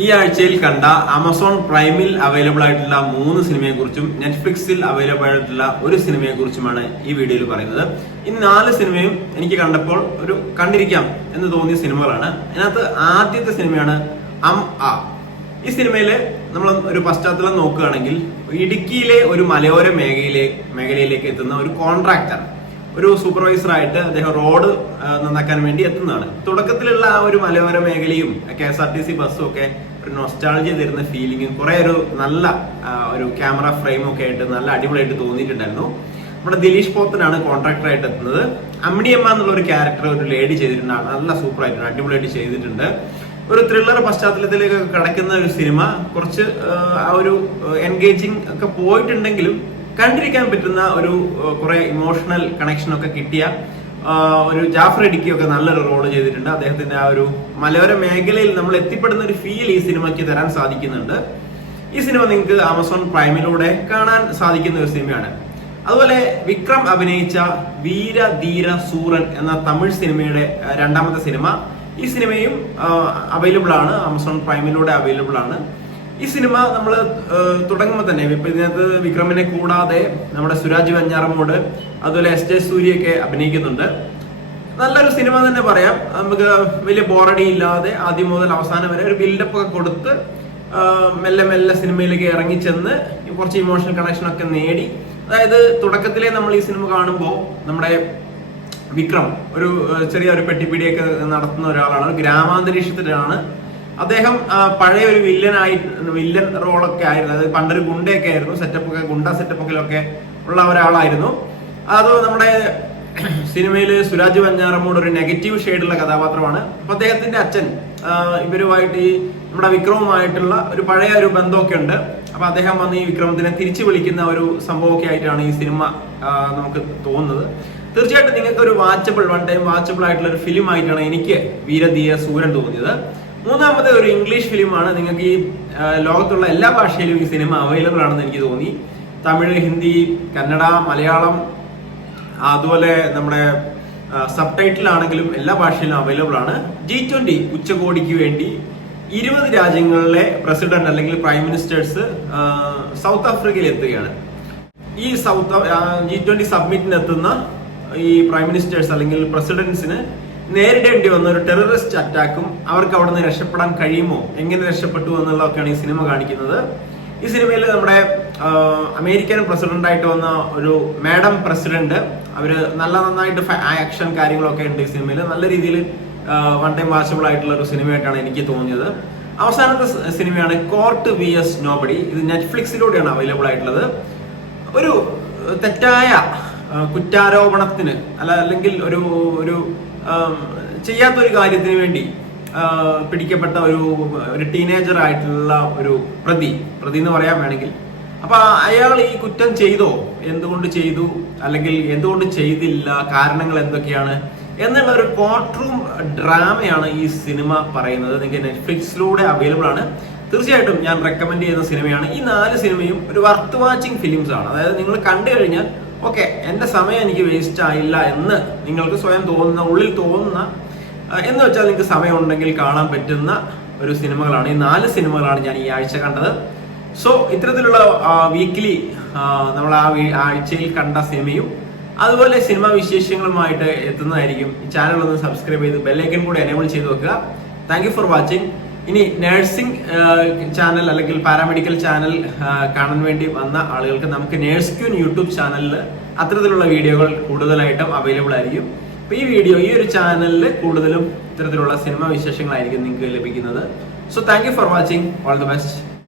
ഈ ആഴ്ചയിൽ കണ്ട ആമസോൺ പ്രൈമിൽ അവൈലബിൾ ആയിട്ടുള്ള 3 സിനിമയെ കുറിച്ചും നെറ്റ്ഫ്ലിക്സിൽ അവൈലബിൾ ആയിട്ടുള്ള ഒരു സിനിമയെ കുറിച്ചുമാണ് ഈ വീഡിയോയിൽ പറയുന്നത്. ഈ 4 സിനിമയും എനിക്ക് കണ്ടപ്പോൾ ഒരു കണ്ടിരിക്കാം എന്ന് തോന്നിയ സിനിമകളാണ്. ഇതിനകത്ത് ആദ്യത്തെ സിനിമയാണ് ആ. ഈ സിനിമയില് നമ്മൾ ഒരു പശ്ചാത്തലം നോക്കുകയാണെങ്കിൽ ഇടുക്കിയിലെ ഒരു മലയോര മേഖലയിലേക്ക് എത്തുന്ന ഒരു കോൺട്രാക്ടർ, ഒരു സൂപ്പർവൈസർ ആയിട്ട് അദ്ദേഹം റോഡ് നന്നാക്കാൻ വേണ്ടി എത്തുന്നതാണ്. തുടക്കത്തിലുള്ള ആ ഒരു മലയോര മേഖലയും KSRTC ബസ്സും ഒക്കെ ഒരു നൊസ്റ്റാൾജിയ തരുന്ന ഫീലിംഗും കുറെ ഒരു നല്ല ഒരു ക്യാമറ ഫ്രെയിമും ഒക്കെ ആയിട്ട് നല്ല അടിപൊളിയായിട്ട് തോന്നിയിട്ടുണ്ടായിരുന്നു. നമ്മുടെ ദിലീഷ് പോത്തനാണ് കോൺട്രാക്ടർ ആയിട്ട് എത്തുന്നത്. അമ്മിണിയമ്മ എന്നുള്ള ഒരു ക്യാരക്ടർ ഒരു ലേഡി ചെയ്തിട്ടുണ്ട്, നല്ല സൂപ്പർ ആയിട്ടുണ്ട്, അടിപൊളിയായിട്ട് ചെയ്തിട്ടുണ്ട്. ഒരു ത്രില്ലർ പശ്ചാത്തലത്തിലേക്ക് കടക്കുന്ന ഒരു സിനിമ, കുറച്ച് ആ ഒരു എൻഗേജിങ് ഒക്കെ പോയിട്ടുണ്ടെങ്കിലും കണ്ടിരിക്കാൻ പറ്റുന്ന ഒരു കുറെ ഇമോഷണൽ കണക്ഷൻ ഒക്കെ കിട്ടിയ ഒരു ജാഫർ ഇടുക്കിയൊക്കെ നല്ലൊരു റോള് ചെയ്തിട്ടുണ്ട്. അദ്ദേഹത്തിന്റെ ആ ഒരു മലയോര മേഖലയിൽ നമ്മൾ എത്തിപ്പെടുന്ന ഒരു ഫീൽ ഈ സിനിമയ്ക്ക് തരാൻ സാധിക്കുന്നുണ്ട്. ഈ സിനിമ നിങ്ങൾക്ക് ആമസോൺ പ്രൈമിലൂടെ കാണാൻ സാധിക്കുന്ന ഒരു സിനിമയാണ്. അതുപോലെ വിക്രം അഭിനയിച്ച വീര ധീര സൂരൻ എന്ന തമിഴ് സിനിമയുടെ 2ാമത്തെ സിനിമ, ഈ സിനിമയും അവൈലബിൾ ആണ്, ആമസോൺ പ്രൈമിലൂടെ അവൈലബിൾ ആണ്. ഈ സിനിമ നമ്മൾ തുടങ്ങുമ്പോൾ തന്നെ ഇപ്പൊ ഇതിനകത്ത് വിക്രമിനെ കൂടാതെ നമ്മുടെ സുരാജ് വെഞ്ഞാറമൂട്, അതുപോലെ SJ സൂര്യയൊക്കെ അഭിനയിക്കുന്നുണ്ട്. നല്ലൊരു സിനിമ തന്നെ പറയാം. നമുക്ക് വലിയ ബോറടി ഇല്ലാതെ ആദ്യം മുതൽ അവസാനം വരെ ഒരു ബിൽഡപ്പ് ഒക്കെ കൊടുത്ത് മെല്ലെ മെല്ലെ സിനിമയിലേക്ക് ഇറങ്ങിച്ചെന്ന് കുറച്ച് ഇമോഷണൽ കണക്ഷൻ ഒക്കെ നേടി. അതായത് തുടക്കത്തിലെ നമ്മൾ ഈ സിനിമ കാണുമ്പോൾ നമ്മുടെ വിക്രം ഒരു ചെറിയ ഒരു പെട്ടിപ്പിടിയൊക്കെ നടത്തുന്ന ഒരാളാണ്, ഒരു ഗ്രാമാന്തരീക്ഷത്തിലാണ്. അദ്ദേഹം പഴയ ഒരു വില്ലൻ റോളൊക്കെ ആയിരുന്നു, അതായത് പണ്ടൊരു ഗുണ്ടയൊക്കെ ആയിരുന്നു, ഗുണ്ട സെറ്റപ്പൊക്കെ ഉള്ള ഒരാളായിരുന്നു. അത് നമ്മുടെ സിനിമയിൽ സുരാജ് വെഞ്ഞാറമൂട് ഒരു നെഗറ്റീവ് ഷെയ്ഡുള്ള കഥാപാത്രമാണ്. അപ്പൊ അദ്ദേഹത്തിന്റെ അച്ഛൻ ഇവരുമായിട്ട് ഈ നമ്മുടെ വിക്രമുമായിട്ടുള്ള ഒരു പഴയ ഒരു ബന്ധമൊക്കെ ഉണ്ട്. അപ്പൊ അദ്ദേഹം വന്ന് ഈ വിക്രമത്തിനെ തിരിച്ചു വിളിക്കുന്ന ഒരു സംഭവമൊക്കെ ആയിട്ടാണ് ഈ സിനിമ നമുക്ക് തോന്നുന്നത്. തീർച്ചയായിട്ടും നിങ്ങൾക്ക് ഒരു വൺ ടൈം വാച്ചബിൾ ആയിട്ടുള്ള ഒരു ഫിലിം ആയിട്ടാണ് എനിക്ക് വീരധീര സൂരൻ തോന്നിയത്. 3ാമത്തെ ഒരു ഇംഗ്ലീഷ് ഫിലിമാണ്. നിങ്ങൾക്ക് ഈ ലോകത്തുള്ള എല്ലാ ഭാഷയിലും ഈ സിനിമ അവൈലബിൾ ആണെന്ന് എനിക്ക് തോന്നി. തമിഴ്, ഹിന്ദി, കന്നഡ, മലയാളം, അതുപോലെ നമ്മുടെ സബ് ടൈറ്റിൽ ആണെങ്കിലും എല്ലാ ഭാഷയിലും അവൈലബിൾ ആണ്. G20 ഉച്ചകോടിക്ക് വേണ്ടി 20 രാജ്യങ്ങളിലെ പ്രസിഡന്റ് അല്ലെങ്കിൽ പ്രൈം മിനിസ്റ്റേഴ്സ് സൗത്ത് ആഫ്രിക്കയിൽ എത്തുകയാണ്. ഈ G20 സബ്മിറ്റിന് എത്തുന്ന ഈ പ്രൈം മിനിസ്റ്റേഴ്സ് അല്ലെങ്കിൽ പ്രസിഡന്റ്സിന് നേരിടേണ്ടി വന്ന ഒരു ടെററിസ്റ്റ് അറ്റാക്കും അവർക്ക് അവിടെ നിന്ന് രക്ഷപ്പെടാൻ കഴിയുമോ, എങ്ങനെ രക്ഷപ്പെട്ടു എന്നുള്ളതൊക്കെയാണ് ഈ സിനിമ കാണിക്കുന്നത്. ഈ സിനിമയിൽ നമ്മുടെ അമേരിക്കൻ പ്രസിഡന്റ് ആയിട്ട് വന്ന ഒരു മാഡം പ്രസിഡന്റ്, അവര് നന്നായിട്ട് ആക്ഷൻ കാര്യങ്ങളൊക്കെ ഉണ്ട് ഈ സിനിമയിൽ. നല്ല രീതിയിൽ വൺ ടൈം വാച്ചബിൾ ആയിട്ടുള്ള ഒരു സിനിമയായിട്ടാണ് എനിക്ക് തോന്നിയത്. അവസാനത്തെ സിനിമയാണ് കോർട്ട് vs നോബഡി. ഇത് നെറ്റ്ഫ്ലിക്സിലൂടെയാണ് അവൈലബിൾ ആയിട്ടുള്ളത്. ഒരു തെറ്റായ കുറ്റാരോപണത്തിന് അല്ലെങ്കിൽ ഒരു ചെയ്യാത്തൊരു കാര്യത്തിന് വേണ്ടി പിടിക്കപ്പെട്ട ഒരു ടീനേജർ ആയിട്ടുള്ള ഒരു പ്രതി എന്ന് പറയാൻ വേണമെങ്കിൽ. അപ്പൊ അയാൾ ഈ കുറ്റം ചെയ്തോ, എന്തുകൊണ്ട് ചെയ്തു, അല്ലെങ്കിൽ എന്തുകൊണ്ട് ചെയ്തില്ല, കാരണങ്ങൾ എന്തൊക്കെയാണ് എന്നുള്ള ഒരു കോർട്ട് റൂം ഡ്രാമയാണ് ഈ സിനിമ പറയുന്നത്. നിങ്ങൾക്ക് നെറ്റ്ഫ്ലിക്സിലൂടെ അവൈലബിൾ ആണ്. തീർച്ചയായിട്ടും ഞാൻ റെക്കമെൻഡ് ചെയ്യുന്ന സിനിമയാണ്. ഈ 4 സിനിമയും ഒരു വർത്ത് വാച്ചിങ് ഫിലിംസ് ആണ്. അതായത് നിങ്ങൾ കണ്ടു കഴിഞ്ഞാൽ ഓക്കെ, എന്റെ സമയം എനിക്ക് വേസ്റ്റ് ആയില്ല എന്ന് നിങ്ങൾക്ക് സ്വയം ഉള്ളിൽ തോന്നുന്ന എന്ന് വെച്ചാൽ നിങ്ങൾക്ക് സമയം ഉണ്ടെങ്കിൽ കാണാൻ പറ്റുന്ന ഒരു സിനിമകളാണ്. ഈ 4 സിനിമകളാണ് ഞാൻ ഈ ആഴ്ച കണ്ടത്. സോ ഇത്തരത്തിലുള്ള വീക്കിലി നമ്മൾ ആ ആഴ്ചയിൽ കണ്ട സിനിമയും അതുപോലെ സിനിമാ വിശേഷങ്ങളുമായിട്ട് എത്തുന്നതായിരിക്കും. ഈ ചാനൽ ഒന്ന് സബ്സ്ക്രൈബ് ചെയ്ത് ബെല്ലൈക്കൻ കൂടെ എനേബിൾ ചെയ്ത് വെക്കുക. Thank you for watching. ഇനി നഴ്സിംഗ് ചാനൽ അല്ലെങ്കിൽ പാരാമെഡിക്കൽ ചാനൽ കാണാൻ വേണ്ടി വന്ന ആളുകൾക്ക് നമുക്ക് നേഴ്സ് ക്യൂൻ യൂട്യൂബ് ചാനലിൽ അത്തരത്തിലുള്ള വീഡിയോകൾ കൂടുതലായിട്ടും അവൈലബിൾ ആയിരിക്കും. അപ്പൊ ഈ ഒരു ചാനലിൽ കൂടുതലും ഇത്തരത്തിലുള്ള സിനിമാ വിശേഷങ്ങളായിരിക്കും നിങ്ങൾക്ക് ലഭിക്കുന്നത്. So thank you for watching. All the best.